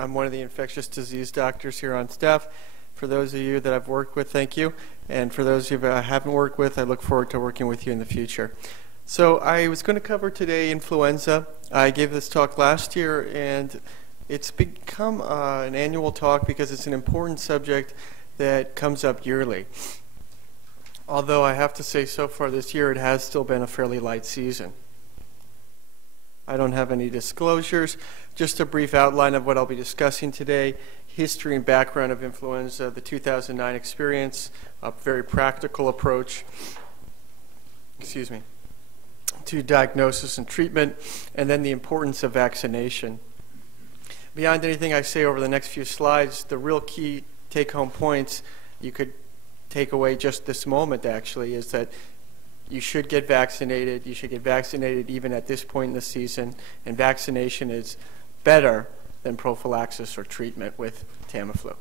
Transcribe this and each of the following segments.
I'm one of the infectious disease doctors here on staff. For those of you that I've worked with, thank you. And for those of you I haven't worked with, I look forward to working with you in the future. So I was going to cover today influenza. I gave this talk last year, and it's become an annual talk because it's an important subject that comes up yearly. Although I have to say so far this year, it has still been a fairly light season. I don't have any disclosures, just a brief outline of what I'll be discussing today, history and background of influenza, the 2009 experience, a very practical approach, to diagnosis and treatment, and then the importance of vaccination. Beyond anything I say over the next few slides, the real key take-home points you could take away just this moment, actually, is that you should get vaccinated. You should get vaccinated even at this point in the season, and vaccination is better than prophylaxis or treatment with Tamiflu.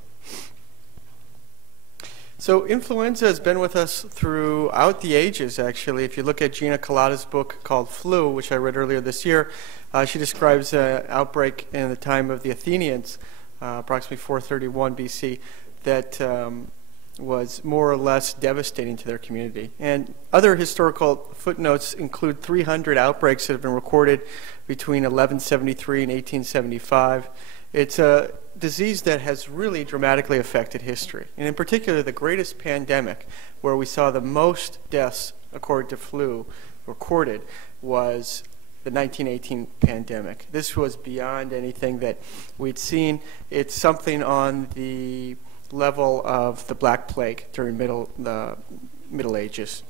So influenza has been with us throughout the ages, actually. If you look at Gina Colada's book called Flu, which I read earlier this year, she describes an outbreak in the time of the Athenians, approximately 431 BC, that was more or less devastating to their community. And other historical footnotes include 300 outbreaks that have been recorded between 1173 and 1875. It's a disease that has really dramatically affected history. And in particular, the greatest pandemic, where we saw the most deaths, according to flu, recorded, was the 1918 pandemic. This was beyond anything that we'd seen. It's something on the level of the Black Plague during the Middle Ages.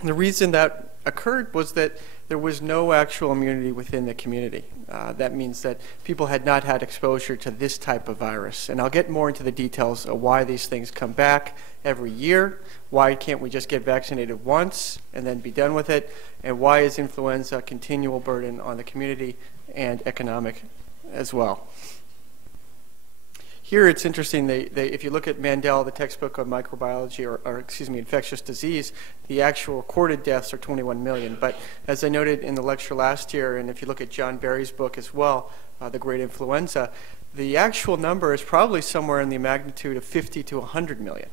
And the reason that occurred was that there was no actual immunity within the community. That means that people had not had exposure to this type of virus. And I'll get more into the details of why these things come back every year, why can't we just get vaccinated once and then be done with it, and why is influenza a continual burden on the community and economic as well. Here it's interesting, if you look at Mandel, the textbook on microbiology, or infectious disease, the actual recorded deaths are 21 million. But as I noted in the lecture last year, and if you look at John Barry's book as well, The Great Influenza, the actual number is probably somewhere in the magnitude of 50 to 100 million.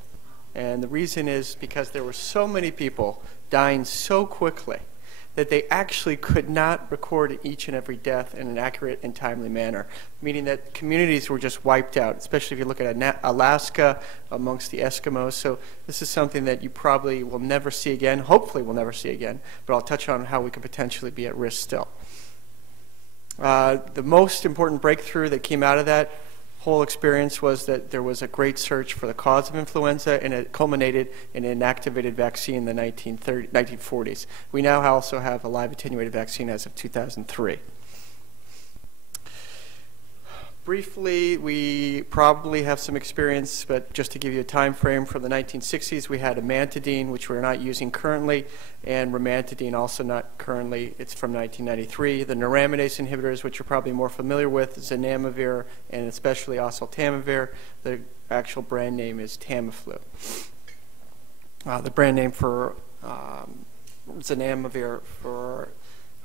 And the reason is because there were so many people dying so quickly that they actually could not record each and every death in an accurate and timely manner, meaning that communities were just wiped out, especially if you look at Alaska amongst the Eskimos. So this is something that you probably will never see again, hopefully we'll never see again, but I'll touch on how we could potentially be at risk still. The most important breakthrough that came out of that whole experience was that there was a great search for the cause of influenza, and it culminated in an activated vaccine in the 1940s. We now also have a live attenuated vaccine as of 2003. Briefly, we probably have some experience, but just to give you a time frame, from the 1960s, we had amantadine, which we're not using currently, and rimantadine, also not currently. It's from 1993. The neuraminidase inhibitors, which you're probably more familiar with, zanamivir, and especially oseltamivir. The actual brand name is Tamiflu. The brand name for zanamivir, for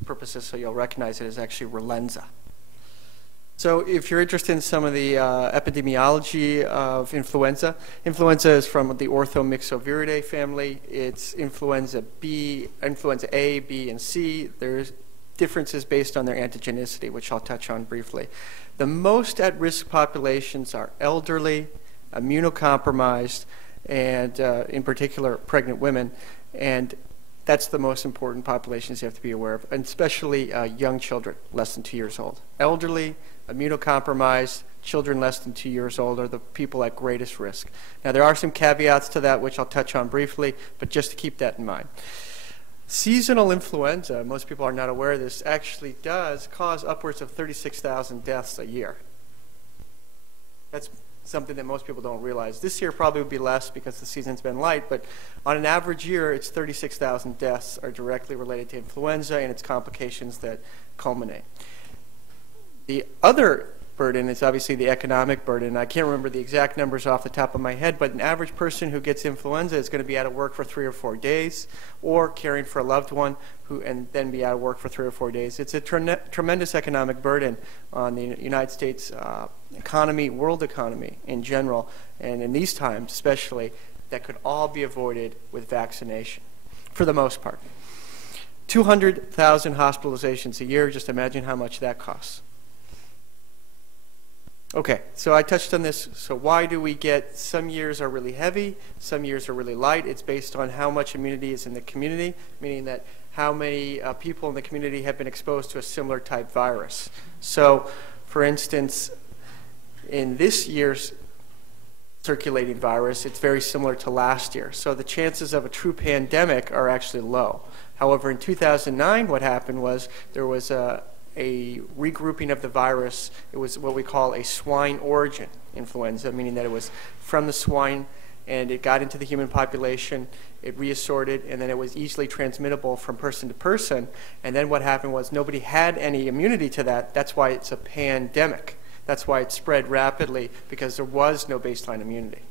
purposes so you'll recognize it, is actually Relenza. So if you're interested in some of the epidemiology of influenza, influenza is from the Orthomyxoviridae family. It's influenza A, B, and C. There's differences based on their antigenicity, which I'll touch on briefly. The most at-risk populations are elderly, immunocompromised, and in particular pregnant women. And that's the most important populations you have to be aware of, and especially young children, less than 2 years old. Elderly, immunocompromised, children less than 2 years old are the people at greatest risk. Now, there are some caveats to that, which I'll touch on briefly, but just to keep that in mind. Seasonal influenza, most people are not aware of this, actually does cause upwards of 36,000 deaths a year. That's something that most people don't realize. This year probably would be less because the season's been light, but on an average year, it's 36,000 deaths are directly related to influenza and its complications that culminate. The other burden is obviously the economic burden. I can't remember the exact numbers off the top of my head, but an average person who gets influenza is going to be out of work for 3 or 4 days, or caring for a loved one and then be out of work for 3 or 4 days. It's a tremendous economic burden on the United States economy, world economy in general, and in these times especially, that could all be avoided with vaccination, for the most part. 200,000 hospitalizations a year, just imagine how much that costs. Okay, so I touched on this. So why do we get, some years are really heavy, some years are really light? It's based on how much immunity is in the community, meaning that how many people in the community have been exposed to a similar type virus. So, for instance, in this year's circulating virus, it's very similar to last year. So the chances of a true pandemic are actually low. However, in 2009, what happened was there was a regrouping of the virus. It was what we call a swine origin influenza, meaning that it was from the swine and it got into the human population, it reassorted, and then it was easily transmittable from person to person. And then what happened was nobody had any immunity to that. That's why it's a pandemic. That's why it spread rapidly, because there was no baseline immunity.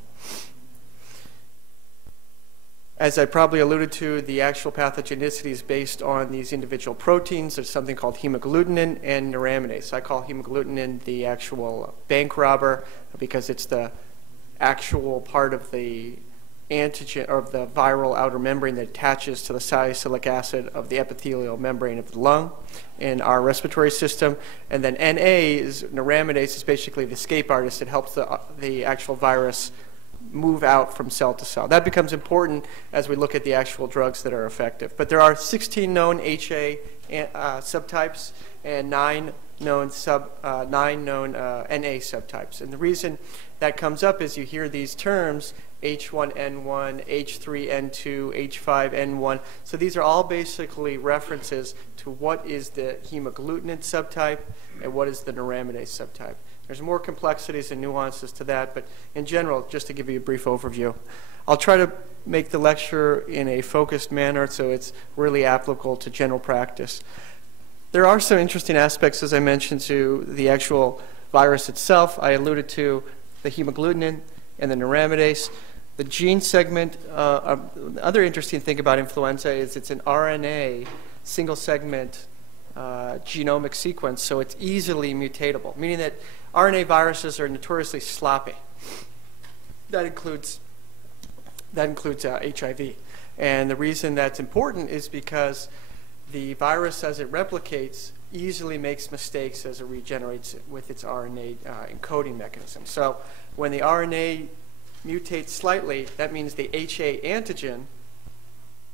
As I probably alluded to, the actual pathogenicity is based on these individual proteins. There's something called hemagglutinin and neuraminidase. I call hemagglutinin the actual bank robber because it's the actual part of the antigen or of the viral outer membrane that attaches to the salicylic acid of the epithelial membrane of the lung in our respiratory system. And then neuraminidase is basically the escape artist. It helps the actual virus move out from cell to cell. That becomes important as we look at the actual drugs that are effective. But there are 16 known HA subtypes and 9 known NA subtypes. And the reason that comes up is you hear these terms, H1N1, H3N2, H5N1. So these are all basically references to what is the hemagglutinin subtype and what is the neuraminidase subtype. There's more complexities and nuances to that, but in general, just to give you a brief overview, I'll try to make the lecture in a focused manner so it's really applicable to general practice. There are some interesting aspects, as I mentioned, to the actual virus itself. I alluded to the hemagglutinin and the neuraminidase. The gene segment, the other interesting thing about influenza is it's an RNA single segment genomic sequence, so it's easily mutatable, meaning that RNA viruses are notoriously sloppy. That includes HIV. And the reason that's important is because the virus, as it replicates, easily makes mistakes as it regenerates with its RNA encoding mechanism. So when the RNA mutates slightly, that means the HA antigen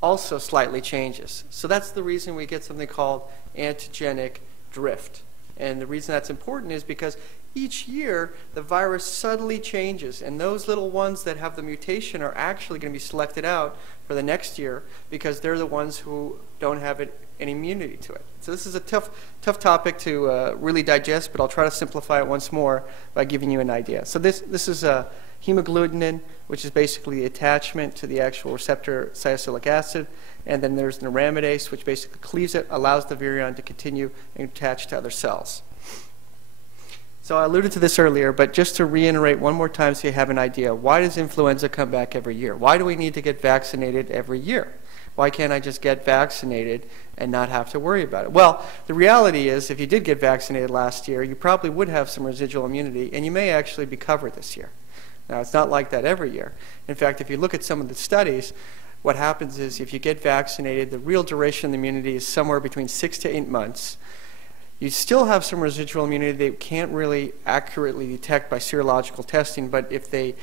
also slightly changes. So that's the reason we get something called antigenic drift. And the reason that's important is because each year the virus subtly changes, and those little ones that have the mutation are actually going to be selected out for the next year because they're the ones who don't have any immunity to it. So this is a tough topic to really digest, but I'll try to simplify it once more by giving you an idea. So this is a hemagglutinin, which is basically the attachment to the actual receptor salicylic acid, and then there's neuraminidase, which basically cleaves it, allows the virion to continue and attach to other cells. So I alluded to this earlier, but just to reiterate one more time so you have an idea, why does influenza come back every year? Why do we need to get vaccinated every year? Why can't I just get vaccinated and not have to worry about it? Well, the reality is if you did get vaccinated last year, you probably would have some residual immunity, and you may actually be covered this year. Now, it's not like that every year. In fact, if you look at some of the studies, what happens is if you get vaccinated, the real duration of the immunity is somewhere between 6 to 8 months. You still have some residual immunity that you can't really accurately detect by serological testing, but if they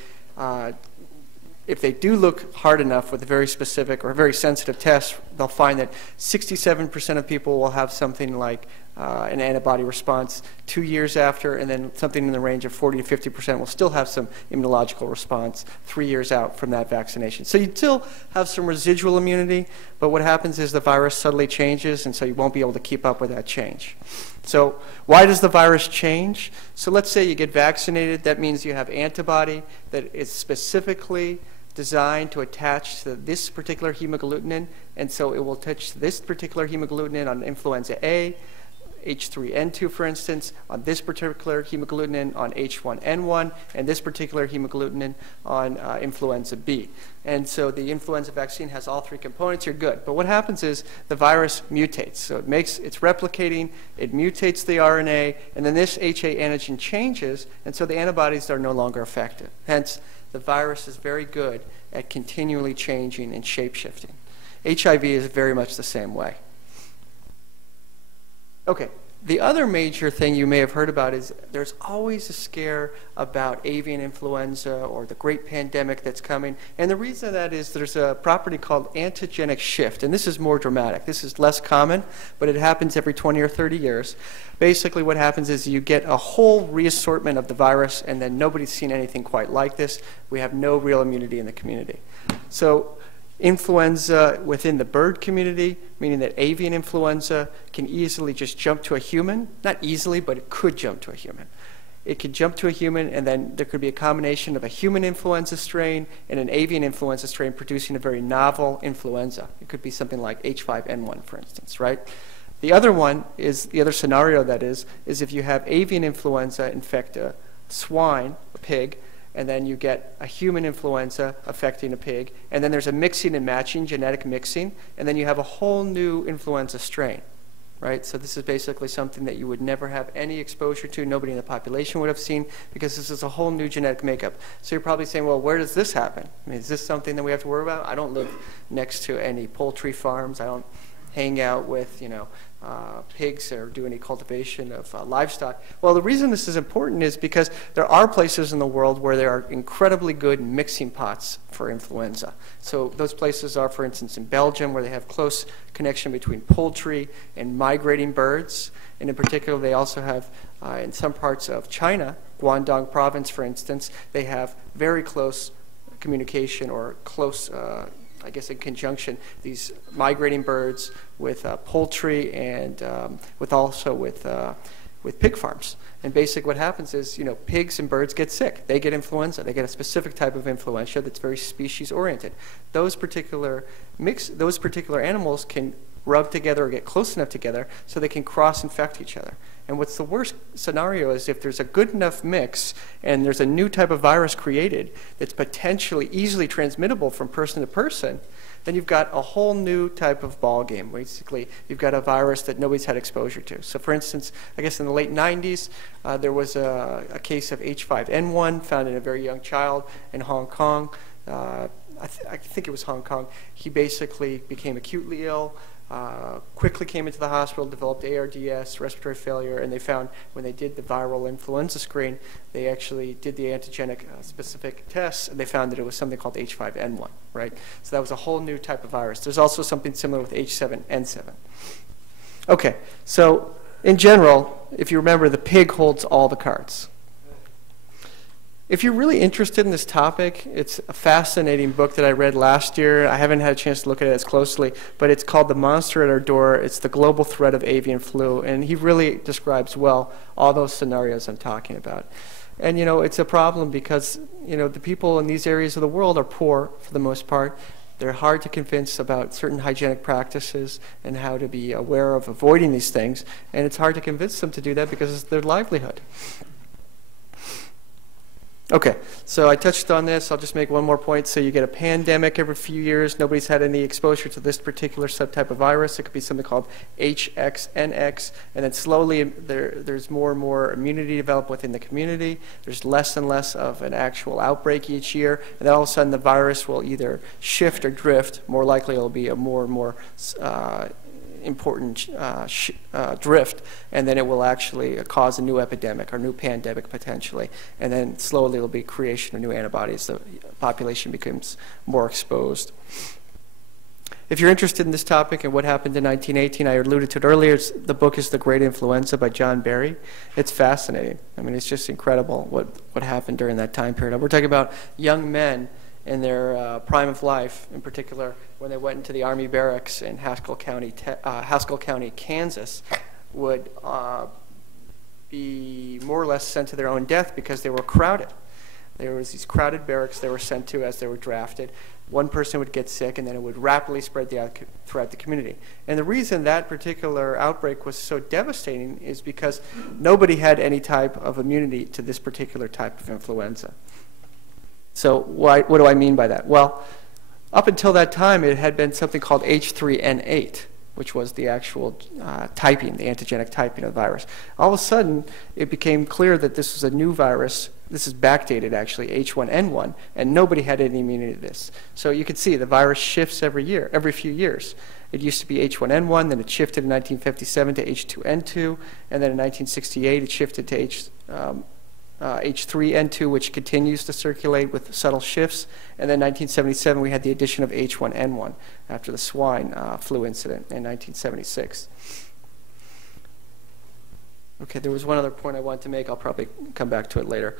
do look hard enough with a very specific or very sensitive test, they'll find that 67% of people will have something like an antibody response 2 years after, and then something in the range of 40 to 50% will still have some immunological response 3 years out from that vaccination. So you still have some residual immunity, but what happens is the virus subtly changes, and so you won't be able to keep up with that change. So why does the virus change? So let's say you get vaccinated. That means you have antibody that is specifically designed to attach to this particular hemagglutinin, and so it will touch this particular hemagglutinin on influenza A. H3N2, for instance, on this particular hemagglutinin on H1N1, and this particular hemagglutinin on influenza B. And so the influenza vaccine has all three components. You're good. But what happens is the virus mutates. So it's replicating, it mutates the RNA, and then this HA antigen changes, and so the antibodies are no longer effective. Hence, the virus is very good at continually changing and shape-shifting. HIV is very much the same way. Okay, the other major thing you may have heard about is there's always a scare about avian influenza or the great pandemic that's coming. And the reason that is there's a property called antigenic shift. And this is more dramatic. This is less common, but it happens every 20 or 30 years. Basically what happens is you get a whole reassortment of the virus, and then nobody's seen anything quite like this. We have no real immunity in the community. So influenza within the bird community, meaning that avian influenza can easily just jump to a human. Not easily, but it could jump to a human. It could jump to a human, and then there could be a combination of a human influenza strain and an avian influenza strain producing a very novel influenza. It could be something like H5N1, for instance, right? The other one is, the other scenario that is if you have avian influenza infect a swine, a pig, and then you get a human influenza affecting a pig, and then there's a mixing and matching, genetic mixing, and then you have a whole new influenza strain, right? So this is basically something that you would never have any exposure to, nobody in the population would have seen, because this is a whole new genetic makeup. So you're probably saying, well, where does this happen? I mean, is this something that we have to worry about? I don't live next to any poultry farms. I don't hang out with, pigs or do any cultivation of livestock. Well, the reason this is important is because there are places in the world where there are incredibly good mixing pots for influenza. So those places are, for instance, in Belgium, where they have close connection between poultry and migrating birds. And in particular, they also have, in some parts of China, Guangdong province, for instance, they have very close communication or close I guess in conjunction, these migrating birds with poultry and with pig farms. And basically what happens is, pigs and birds get sick. They get influenza. They get a specific type of influenza that's very species oriented. Those particular animals can rub together or get close enough together so they can cross-infect each other. And what's the worst scenario is if there's a good enough mix and there's a new type of virus created that's potentially easily transmittable from person to person, then you've got a whole new type of ball game. Basically, you've got a virus that nobody's had exposure to. So for instance, I guess in the late 90s, there was a case of H5N1 found in a very young child in Hong Kong. I think it was Hong Kong. He basically became acutely ill, quickly came into the hospital, developed ARDS, respiratory failure, and they found when they did the viral influenza screen, they actually did the antigenic specific tests, and they found that it was something called H5N1, right? So that was a whole new type of virus. There's also something similar with H7N7. Okay, so in general, if you remember, the pig holds all the cards. If you're really interested in this topic, it's a fascinating book that I read last year. I haven't had a chance to look at it as closely, but it's called The Monster at Our Door. It's the global threat of avian flu, and he really describes well all those scenarios I'm talking about. And it's a problem because the people in these areas of the world are poor for the most part. They're hard to convince about certain hygienic practices and how to be aware of avoiding these things, and it's hard to convince them to do that because it's their livelihood. Okay, so I touched on this. I'll just make one more point. So you get a pandemic every few years. Nobody's had any exposure to this particular subtype of virus. It could be something called HXNX. And then slowly there's more and more immunity developed within the community. There's less and less of an actual outbreak each year. And then all of a sudden the virus will either shift or drift. More likely it'll be a more and more important drift, and then it will actually cause a new epidemic or new pandemic potentially, and then slowly it'll be creation of new antibodies. The population becomes more exposed. If you're interested in this topic and what happened in 1918, I alluded to it earlier. The book is The Great Influenza by John Barry. It's fascinating. I mean, it's just incredible what happened during that time period. We're talking about young men in their prime of life, in particular when they went into the Army barracks in Haskell County, Kansas, would be more or less sent to their own death because they were crowded. There was these crowded barracks they were sent to as they were drafted. one person would get sick, and then it would rapidly spread throughout the community. And the reason that particular outbreak was so devastating is because nobody had any type of immunity to this particular type of influenza. So what do I mean by that? Well, up until that time, it had been something called H3N8, which was the actual typing, the antigenic typing of the virus. All of a sudden, it became clear that this was a new virus. This is backdated, actually, H1N1, and nobody had any immunity to this. So you can see the virus shifts every year, every few years. It used to be H1N1, then it shifted in 1957 to H2N2, and then in 1968 it shifted to H3N2, which continues to circulate with subtle shifts. And then 1977, we had the addition of H1N1 after the swine flu incident in 1976. Okay, there was one other point I wanted to make. I'll probably come back to it later.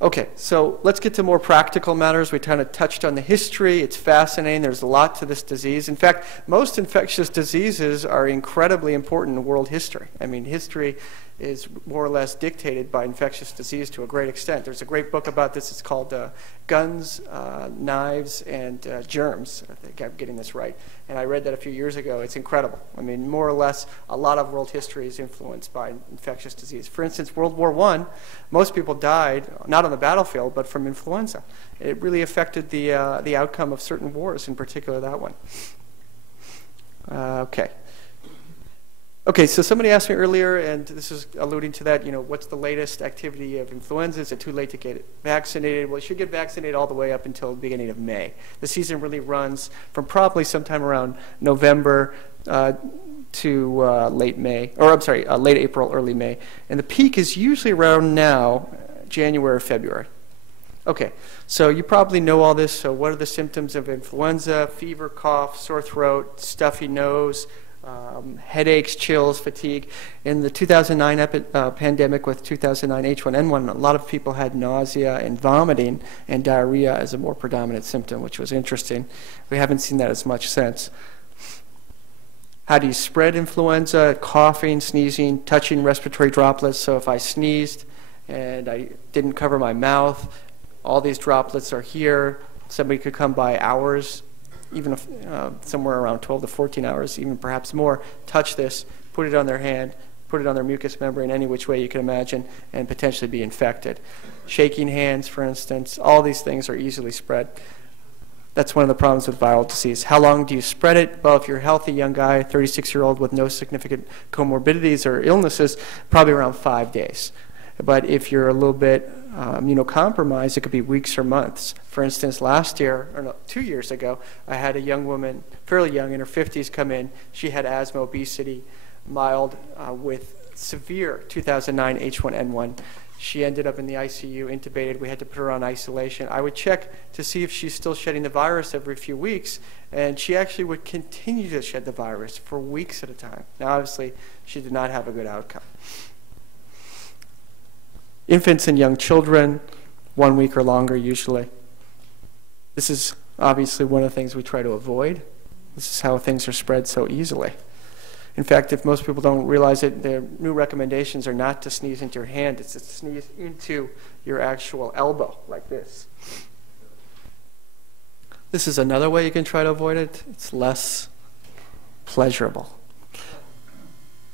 Okay, so let's get to more practical matters. We kind of touched on the history. It's fascinating. There's a lot to this disease. In fact, most infectious diseases are incredibly important in world history. I mean, history is more or less dictated by infectious disease to a great extent. There's a great book about this. It's called Guns, Knives, and Germs. I think I'm getting this right. And I read that a few years ago. It's incredible. I mean, more or less, a lot of world history is influenced by infectious disease. For instance, World War I, most people died, not on the battlefield, but from influenza. It really affected the outcome of certain wars, in particular that one. Okay, so somebody asked me earlier, and this is alluding to that, what's the latest activity of influenza? Is it too late to get vaccinated? Well, you should get vaccinated all the way up until the beginning of May. The season really runs from probably sometime around November to late May, or I'm sorry, late April, early May. And the peak is usually around now, January or February. Okay, so you probably know all this. So what are the symptoms of influenza? Fever, cough, sore throat, stuffy nose, headaches, chills, fatigue. In the 2009 pandemic with 2009 H1N1, a lot of people had nausea and vomiting and diarrhea as a more predominant symptom, which was interesting. We haven't seen that as much since. How do you spread influenza? Coughing, sneezing, touching respiratory droplets. So if I sneezed and I didn't cover my mouth, all these droplets are here. Somebody could come by hours, even if, somewhere around 12 to 14 hours, even perhaps more, touch this, put it on their hand, put it on their mucous membrane any which way you can imagine, and potentially be infected. Shaking hands, for instance, all these things are easily spread. That's one of the problems with viral disease. How long do you spread it? Well, if you're a healthy young guy, 36-year-old with no significant comorbidities or illnesses, probably around 5 days. But if you're a little bit immunocompromised, it could be weeks or months. For instance, last year, or no, 2 years ago, I had a young woman, fairly young, in her 50s, come in. She had asthma, obesity, mild, with severe 2009 H1N1. She ended up in the ICU, intubated. We had to put her on isolation. I would check to see if she's still shedding the virus every few weeks, and she actually would continue to shed the virus for weeks at a time. Now, obviously, she did not have a good outcome. Infants and young children, 1 week or longer usually. This is obviously one of the things we try to avoid. This is how things are spread so easily. In fact, if most people don't realize it, the new recommendations are not to sneeze into your hand, it's to sneeze into your actual elbow, like this. This is another way you can try to avoid it. It's less pleasurable.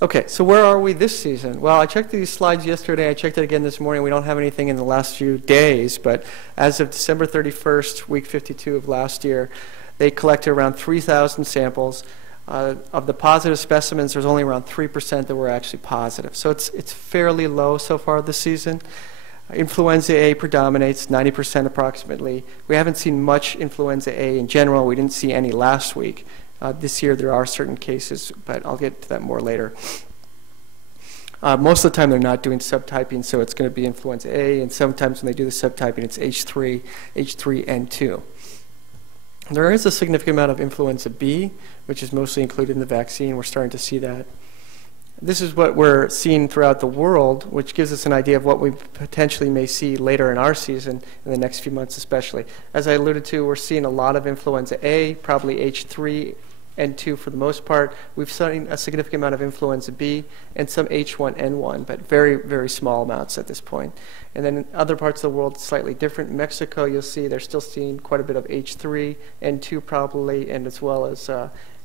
Okay, so where are we this season? Well, I checked these slides yesterday. I checked it again this morning. We don't have anything in the last few days, but as of December 31st, week 52 of last year, they collected around 3,000 samples. Of the positive specimens, there's only around 3% that were actually positive. So it's fairly low so far this season. Influenza A predominates, 90% approximately. We haven't seen much influenza A in general. We didn't see any last week. This year there are certain cases, but I'll get to that more later. Most of the time they're not doing subtyping, so it's going to be influenza A, and sometimes when they do the subtyping, it's H3, H3N2. There is a significant amount of influenza B, which is mostly included in the vaccine. We're starting to see that. This is what we're seeing throughout the world, which gives us an idea of what we potentially may see later in our season, in the next few months especially. As I alluded to, we're seeing a lot of influenza A, probably H3N2 N2 for the most part. We've seen a significant amount of influenza B and some H1N1, but very, very small amounts at this point. And then in other parts of the world, slightly different. In Mexico, you'll see they're still seeing quite a bit of H3, N2 probably, and as well as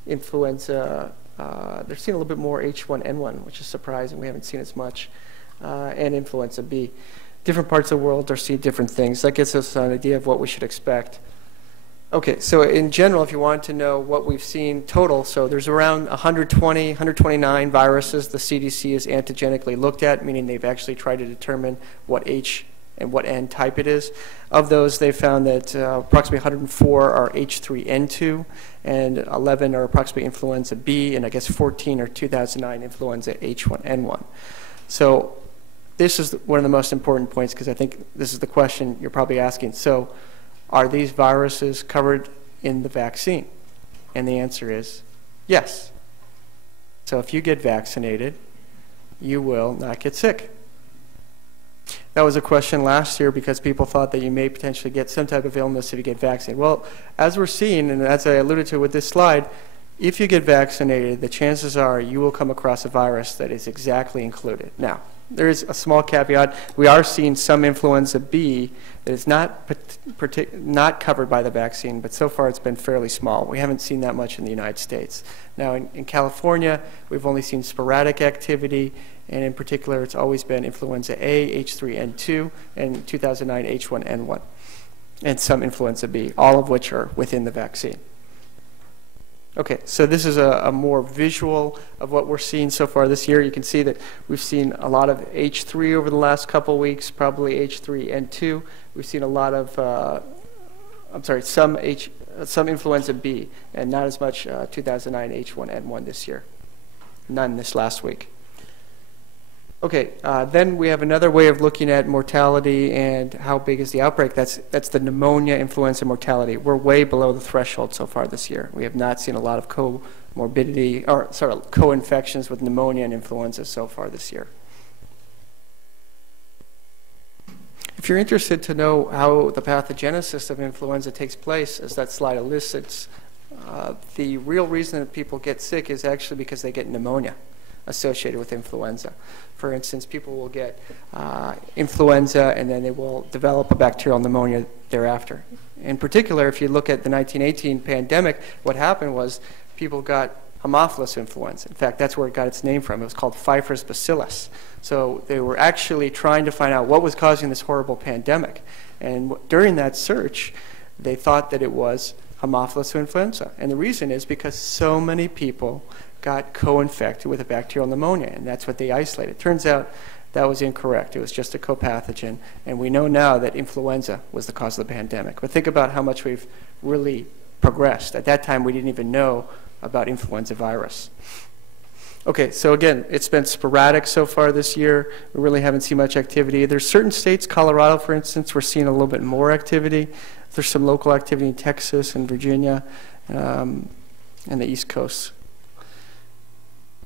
influenza. They're seeing a little bit more H1N1, which is surprising. We haven't seen as much, and influenza B. Different parts of the world are seeing different things. That gives us an idea of what we should expect. Okay, so in general, if you want to know what we've seen total, so there's around 120, 129 viruses the CDC has antigenically looked at, meaning they've actually tried to determine what H and what N type it is. Of those, they found that approximately 104 are H3N2, and 11 are approximately influenza B, and I guess 14 are 2009 influenza H1N1. So this is one of the most important points, because I think this is the question you're probably asking. So are these viruses covered in the vaccine? And the answer is yes. So if you get vaccinated, you will not get sick. That was a question last year because people thought that you may potentially get some type of illness if you get vaccinated. Well, as we're seeing, and as I alluded to with this slide, if you get vaccinated, the chances are you will come across a virus that is exactly included. Now, there is a small caveat. We are seeing some influenza B that is not covered by the vaccine, but so far it's been fairly small. We haven't seen that much in the United States. Now, in California, we've only seen sporadic activity, and in particular, it's always been influenza A, H3N2, and 2009 H1N1, and some influenza B, all of which are within the vaccine. Okay, so this is a more visual of what we're seeing so far this year. You can see that we've seen a lot of H3 over the last couple weeks, probably H3N2. We've seen a lot of, some influenza B, and not as much 2009 H1N1 this year. None this last week. Okay, then we have another way of looking at mortality and how big is the outbreak. That's the pneumonia influenza mortality. We're way below the threshold so far this year. We have not seen a lot of co-infections with pneumonia and influenza so far this year. If you're interested to know how the pathogenesis of influenza takes place, as that slide elicits, the real reason that people get sick is actually because they get pneumonia associated with influenza. For instance, people will get influenza and then they will develop a bacterial pneumonia thereafter. In particular, if you look at the 1918 pandemic, what happened was people got Haemophilus influenza. In fact, that's where it got its name from. It was called Pfeiffer's bacillus. So they were actually trying to find out what was causing this horrible pandemic. And during that search, they thought that it was Haemophilus influenza. And the reason is because so many people got co-infected with a bacterial pneumonia, and that's what they isolated. Turns out that was incorrect. It was just a copathogen, and we know now that influenza was the cause of the pandemic. But think about how much we've really progressed. At that time, we didn't even know about influenza virus. Okay, so again, it's been sporadic so far this year. We really haven't seen much activity. There's certain states, Colorado, for instance, we're seeing a little bit more activity. There's some local activity in Texas and Virginia and the East Coast.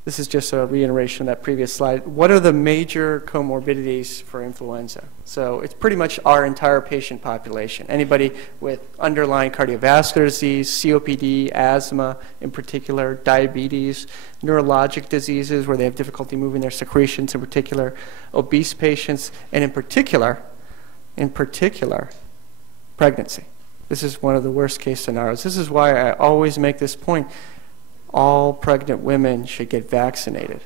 This is just a reiteration of that previous slide. What are the major comorbidities for influenza? So it's pretty much our entire patient population. Anybody with underlying cardiovascular disease, COPD, asthma in particular, diabetes, neurologic diseases where they have difficulty moving their secretions in particular, obese patients, and in particular, pregnancy. This is one of the worst case scenarios. This is why I always make this point. All pregnant women should get vaccinated.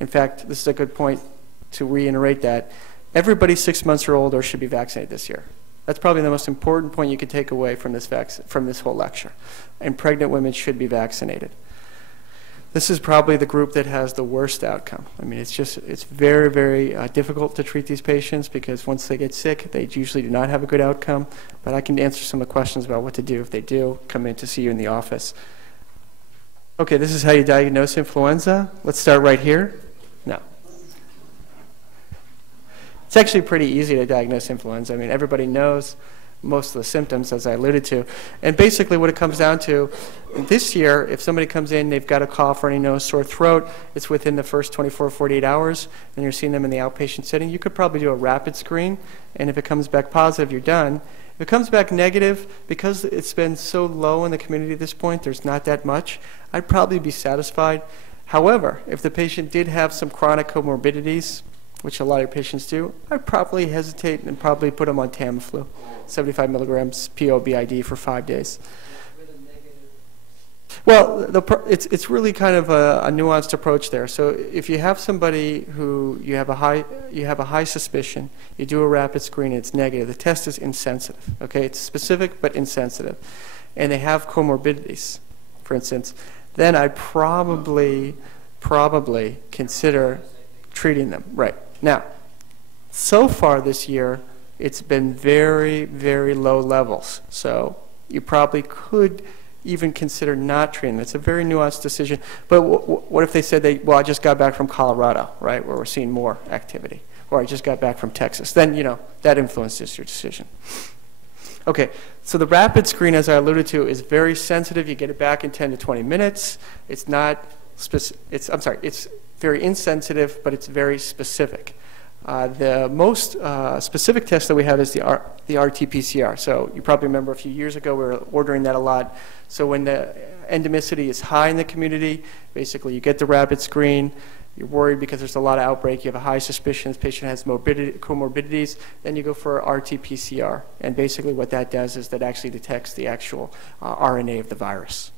In fact, this is a good point to reiterate that. Everybody 6 months or older should be vaccinated this year. That's probably the most important point you could take away from this whole lecture. And pregnant women should be vaccinated. This is probably the group that has the worst outcome. I mean, it's very, very difficult to treat these patients because once they get sick, they usually do not have a good outcome. But I can answer some of the questions about what to do if they do come in to see you in the office. Okay, this is how you diagnose influenza. Let's start right here. No. It's actually pretty easy to diagnose influenza. I mean, everybody knows most of the symptoms, as I alluded to. And basically what it comes down to, this year, if somebody comes in, they've got a cough, runny nose, sore throat, it's within the first 24, 48 hours, and you're seeing them in the outpatient setting, you could probably do a rapid screen, and if it comes back positive, you're done. If it comes back negative, because it's been so low in the community at this point, there's not that much, I'd probably be satisfied. However, if the patient did have some chronic comorbidities, which a lot of your patients do, I'd probably hesitate and probably put them on Tamiflu, 75 milligrams POBID for 5 days. Well, it's really kind of a nuanced approach there. So if you have somebody who you have a high suspicion, you do a rapid screen, and it's negative. The test is insensitive. Okay, it's specific but insensitive, and they have comorbidities, for instance. Then I'd probably consider treating them. Right. Now, so far this year, it's been very, very low levels. So you probably could even consider not treating them. It's a very nuanced decision. But what if they said, well, I just got back from Colorado, right, where we're seeing more activity, or I just got back from Texas. Then, you know, that influences your decision. Okay, so the rapid screen, as I alluded to, is very sensitive. You get it back in 10 to 20 minutes. It's not it's very insensitive, but it's very specific. The most specific test that we have is the RT-PCR. So you probably remember a few years ago we were ordering that a lot. So when the endemicity is high in the community, basically you get the rapid screen, you're worried because there's a lot of outbreak, you have a high suspicion this patient has comorbidities, then you go for RT-PCR. And basically what that does is that actually detects the actual RNA of the virus.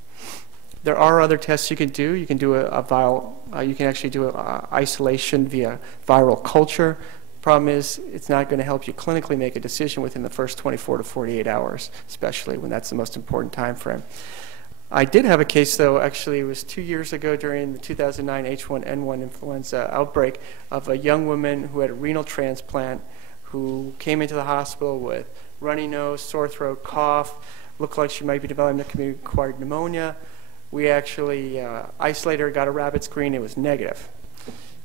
There are other tests you can do. You can do you can actually do isolation via viral culture. Problem is, it's not going to help you clinically make a decision within the first 24 to 48 hours, especially when that's the most important time frame. I did have a case, though, actually it was 2 years ago during the 2009 H1N1 influenza outbreak of a young woman who had a renal transplant who came into the hospital with runny nose, sore throat, cough, looked like she might be developing a community-acquired pneumonia. We actually isolated her, got a rapid screen, it was negative.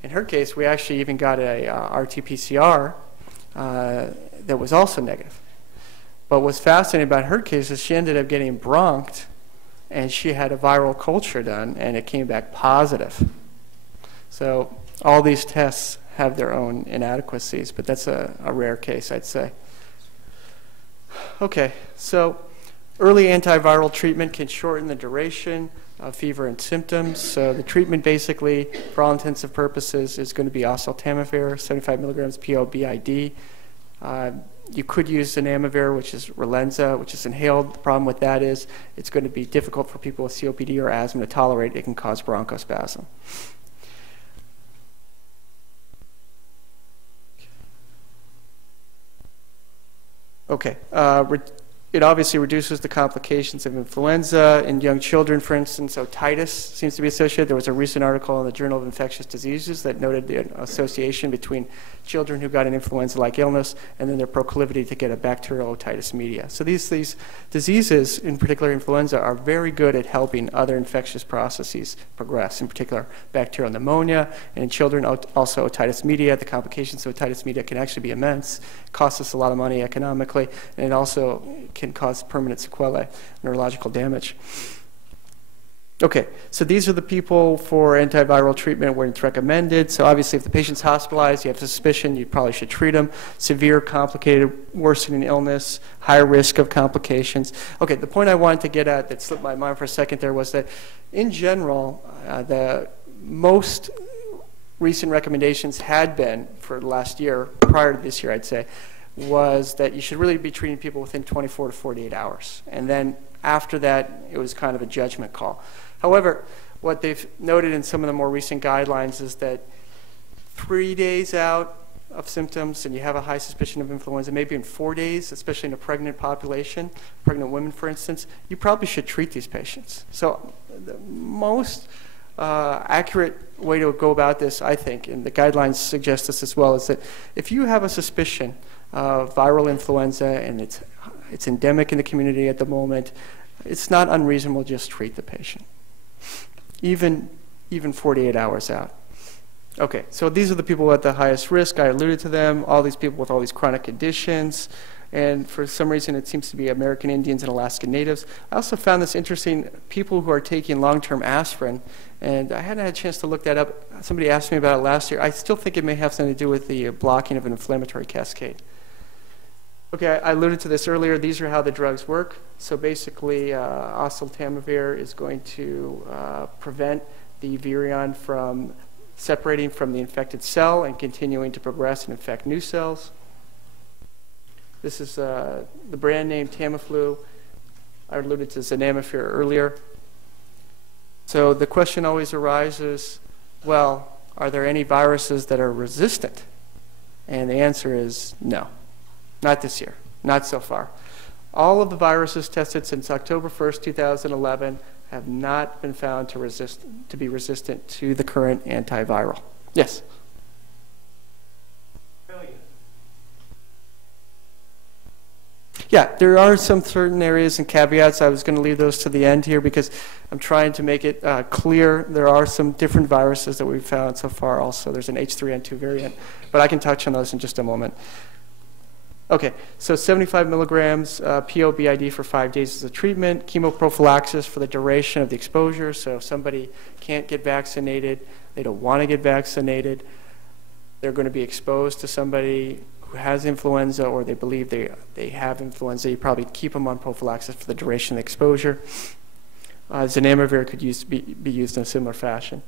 In her case, we actually even got a RT-PCR that was also negative. But what's fascinating about her case is she ended up getting bronched, and she had a viral culture done, and it came back positive. So all these tests have their own inadequacies, but that's a rare case, I'd say. Okay, so early antiviral treatment can shorten the duration of fever and symptoms. So the treatment basically, for all intensive purposes, is going to be oseltamivir, 75 milligrams POBID. You could use zanamivir, which is Relenza, which is inhaled. The problem with that is it's going to be difficult for people with COPD or asthma to tolerate. It can cause bronchospasm. Okay. It obviously reduces the complications of influenza. In young children, for instance, otitis seems to be associated. There was a recent article in the Journal of Infectious Diseases that noted the association between children who got an influenza-like illness and then their proclivity to get a bacterial otitis media. So these diseases, in particular influenza, are very good at helping other infectious processes progress, in particular bacterial pneumonia, and in children also otitis media. The complications of otitis media can actually be immense, costs us a lot of money economically, and it also can cause permanent sequelae, neurological damage. Okay, so these are the people for antiviral treatment where it's recommended. So obviously if the patient's hospitalized, you have suspicion, you probably should treat them. Severe, complicated, worsening illness, higher risk of complications. Okay, the point I wanted to get at that slipped my mind for a second there was that in general, the most recent recommendations had been for the last year, prior to this year I'd say, was that you should really be treating people within 24 to 48 hours. And then after that, it was kind of a judgment call. However, what they've noted in some of the more recent guidelines is that 3 days out of symptoms and you have a high suspicion of influenza, maybe in 4 days, especially in a pregnant population, pregnant women, for instance, you probably should treat these patients. So the most accurate way to go about this, I think, and the guidelines suggest this as well, is that if you have a suspicion of viral influenza and it's endemic in the community at the moment, it's not unreasonable to just treat the patient, even 48 hours out. Okay, so these are the people at the highest risk. I alluded to them, all these people with all these chronic conditions. And for some reason, it seems to be American Indians and Alaskan Natives. I also found this interesting, people who are taking long-term aspirin, and I hadn't had a chance to look that up. Somebody asked me about it last year. I still think it may have something to do with the blocking of an inflammatory cascade. Okay, I alluded to this earlier. These are how the drugs work. So basically, oseltamivir is going to prevent the virion from separating from the infected cell and continuing to progress and infect new cells. This is the brand name Tamiflu. I alluded to zanamivir earlier. So the question always arises, well, are there any viruses that are resistant? And the answer is no. Not this year, not so far. All of the viruses tested since October 1st, 2011 have not been found to be resistant to the current antiviral. Yes? Yeah, there are some certain areas and caveats. I was going to leave those to the end here because I'm trying to make it clear. There are some different viruses that we've found so far also. There's an H3N2 variant, but I can touch on those in just a moment. Okay, so 75 milligrams POBID for 5 days as a treatment, chemoprophylaxis for the duration of the exposure. So if somebody can't get vaccinated, they don't want to get vaccinated, they're going to be exposed to somebody who has influenza or they believe they have influenza, you probably keep them on prophylaxis for the duration of the exposure. Zanamivir could be used in a similar fashion.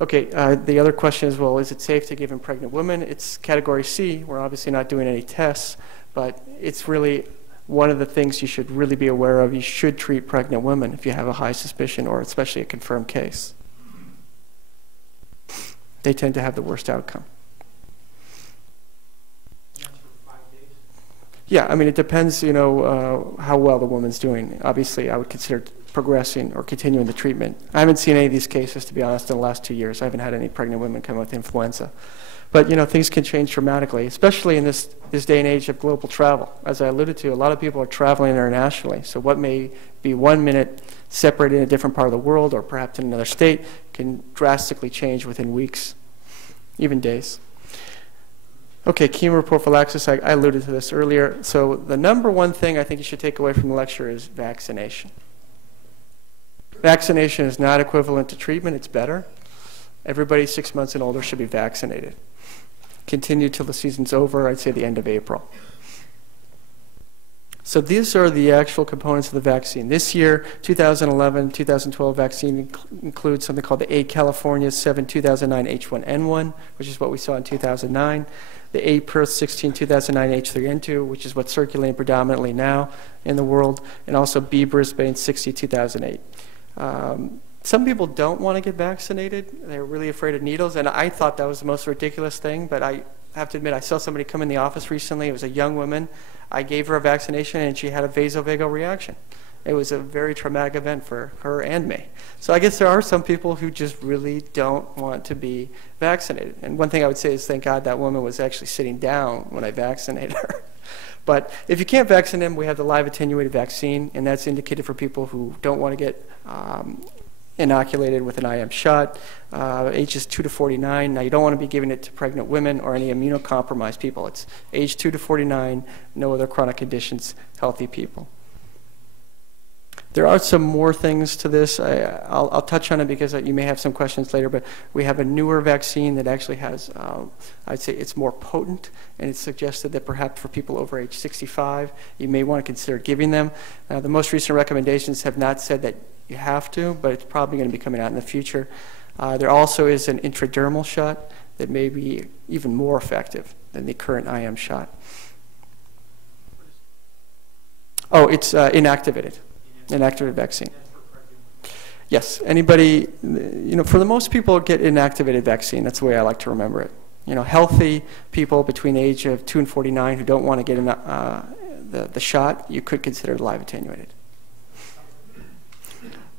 Okay, the other question is, well, is it safe to give in pregnant women? It's category C. We're obviously not doing any tests, but it's really one of the things you should really be aware of. You should treat pregnant women if you have a high suspicion or especially a confirmed case. They tend to have the worst outcome. Yeah, I mean, it depends, you know, how well the woman's doing. Obviously, I would consider progressing or continuing the treatment. I haven't seen any of these cases, to be honest, in the last 2 years. I haven't had any pregnant women come with influenza. But, you know, things can change dramatically, especially in this day and age of global travel. As I alluded to, a lot of people are traveling internationally. So what may be 1 minute separated in a different part of the world or perhaps in another state can drastically change within weeks, even days. Okay, chemoprophylaxis, I alluded to this earlier. So the number one thing I think you should take away from the lecture is vaccination. Vaccination is not equivalent to treatment, it's better. Everybody 6 months and older should be vaccinated. Continue till the season's over, I'd say the end of April. So these are the actual components of the vaccine. This year, 2011-2012 vaccine includes something called the A California 7-2009 H1N1, which is what we saw in 2009. The A Perth 16 2009 H3N2, which is what's circulating predominantly now in the world, and also B Brisbane 60 2008. Some people don't want to get vaccinated. They're really afraid of needles, and I thought that was the most ridiculous thing, but I have to admit, I saw somebody come in the office recently. It was a young woman. I gave her a vaccination, and she had a vasovagal reaction. It was a very traumatic event for her and me. So I guess there are some people who just really don't want to be vaccinated. And one thing I would say is thank God that woman was actually sitting down when I vaccinated her. But if you can't vaccinate them, we have the live attenuated vaccine, and that's indicated for people who don't want to get inoculated with an IM shot, ages 2 to 49. Now, you don't want to be giving it to pregnant women or any immunocompromised people. It's age 2 to 49, no other chronic conditions, healthy people. There are some more things to this. I'll touch on it because you may have some questions later, but we have a newer vaccine that actually has, I'd say it's more potent, and it's suggested that perhaps for people over age 65, you may want to consider giving them. The most recent recommendations have not said that you have to, but it's probably going to be coming out in the future. There also is an intradermal shot that may be even more effective than the current IM shot. Oh, it's inactivated. Inactivated vaccine. Yes, anybody, you know, for the most people get inactivated vaccine. That's the way I like to remember it. You know, healthy people between the age of 2 and 49 who don't want to get the shot, you could consider live attenuated.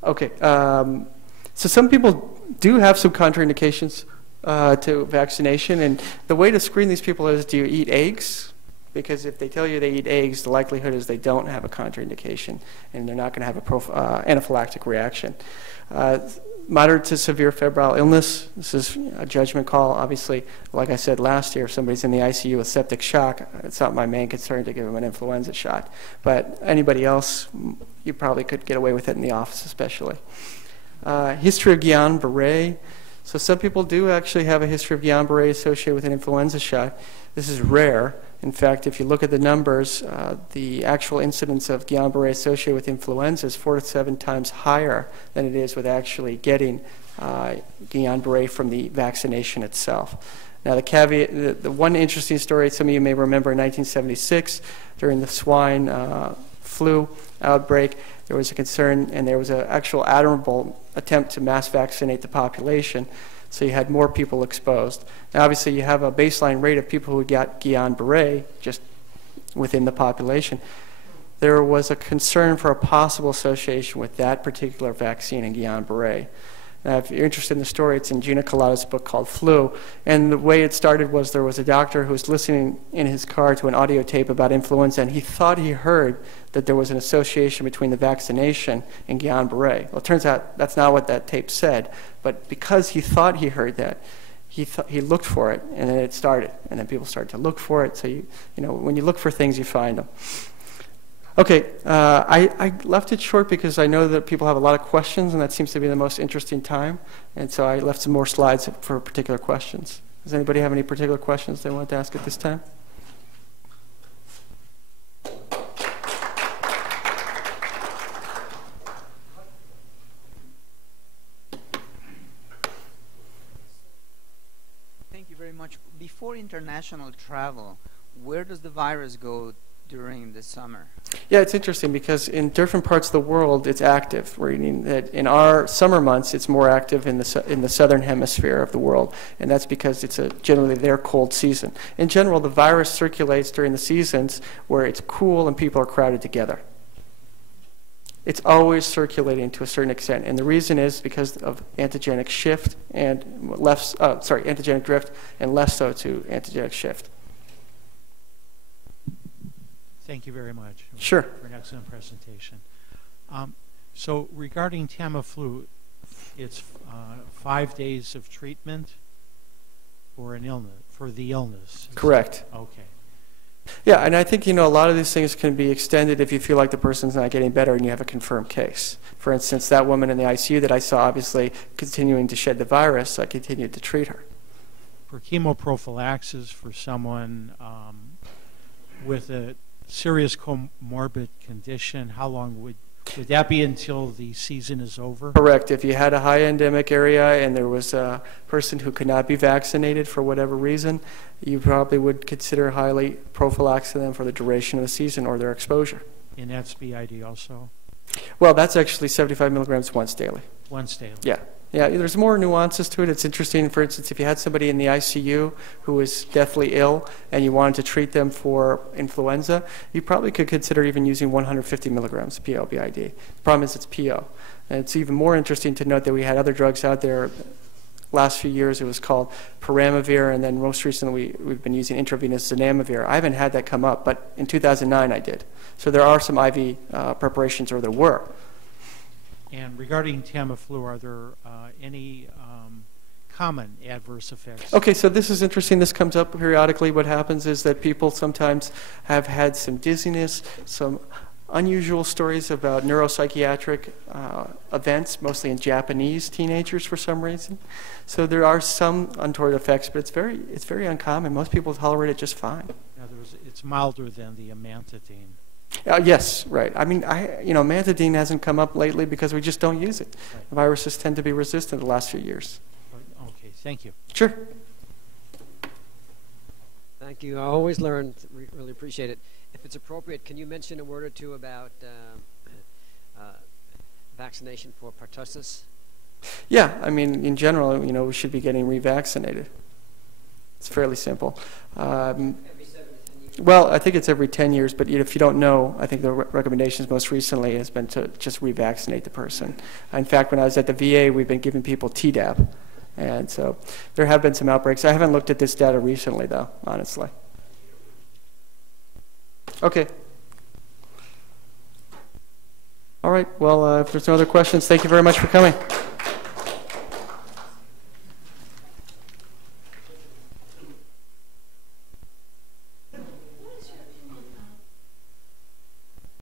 Okay, so some people do have some contraindications to vaccination, and the way to screen these people is, do you eat eggs? Because if they tell you they eat eggs, the likelihood is they don't have a contraindication, and they're not going to have a anaphylactic reaction. moderate to severe febrile illness. This is a judgment call. Obviously, like I said last year, if somebody's in the ICU with septic shock, it's not my main concern to give them an influenza shot. But anybody else, you probably could get away with it in the office especially. History of Guillain-Barré. So some people do actually have a history of Guillain-Barré associated with an influenza shot. This is rare. In fact, if you look at the numbers, the actual incidence of Guillain-Barré associated with influenza is 4 to 7 times higher than it is with actually getting Guillain-Barré from the vaccination itself. Now, the caveat, the one interesting story some of you may remember in 1976, during the swine flu outbreak, there was a concern, and there was an actual admirable attempt to mass vaccinate the population. So you had more people exposed. Now, obviously, you have a baseline rate of people who got Guillain-Barré just within the population. There was a concern for a possible association with that particular vaccine and Guillain-Barré. Now, if you're interested in the story, it's in Gina Colada's book called Flu. And the way it started was there was a doctor who was listening in his car to an audio tape about influenza, and he thought he heard that there was an association between the vaccination and Guillain-Barré. Well, it turns out that's not what that tape said, but because he thought he heard that, he looked for it, and then it started, and then people started to look for it. So you know, when you look for things, you find them. Okay, I left it short because I know that people have a lot of questions, and that seems to be the most interesting time. And so I left some more slides for particular questions. Does anybody have any particular questions they want to ask at this time? Thank you very much. Before international travel, where does the virus go during the summer? Yeah, it's interesting because in different parts of the world it's active. Meaning that in our summer months it's more active in the southern hemisphere of the world, and that's because it's generally their cold season. In general, the virus circulates during the seasons where it's cool and people are crowded together. It's always circulating to a certain extent, and the reason is because of antigenic shift and antigenic drift, and less so to antigenic shift. Thank you very much. Sure. For an excellent presentation. So regarding Tamiflu, it's 5 days of treatment for an illness, for the illness. Correct. Okay. Yeah, and I think, you know, a lot of these things can be extended if you feel like the person's not getting better and you have a confirmed case. For instance, that woman in the ICU that I saw obviously continuing to shed the virus, I continued to treat her. For chemoprophylaxis for someone with a serious comorbid condition, how long would that be until the season is over? Correct. If you had a high endemic area and there was a person who could not be vaccinated for whatever reason, you probably would consider highly prophylaxing them for the duration of the season or their exposure. And that's BID also? Well, that's actually 75 milligrams once daily. Once daily? Yeah. Yeah, there's more nuances to it. It's interesting, for instance, if you had somebody in the ICU who was deathly ill and you wanted to treat them for influenza, you probably could consider even using 150 milligrams PO BID. The problem is it's PO. And it's even more interesting to note that we had other drugs out there. Last few years it was called Peramivir, and then most recently we've been using intravenous Zanamivir. I haven't had that come up, but in 2009 I did. So there are some IV preparations, or there were. And regarding Tamiflu, are there any common adverse effects? Okay, so this is interesting. This comes up periodically. What happens is that people sometimes have had some dizziness, some unusual stories about neuropsychiatric events, mostly in Japanese teenagers for some reason. So there are some untoward effects, but it's very uncommon. Most people tolerate it just fine. In other words, it's milder than the amantadine. Yes, right. I mean, amantadine hasn't come up lately because we just don't use it. Right. The viruses tend to be resistant the last few years. Okay, thank you. Sure. Thank you. I always learn. Really appreciate it. If it's appropriate, can you mention a word or two about vaccination for pertussis? Yeah, I mean, in general, we should be getting revaccinated. It's fairly simple. Well, I think it's every 10 years, but if you don't know, I think the recommendations most recently has been to just revaccinate the person. In fact, when I was at the VA, we've been giving people Tdap. And so there have been some outbreaks. I haven't looked at this data recently, though, honestly. Okay. All right. Well, if there's no other questions, thank you very much for coming.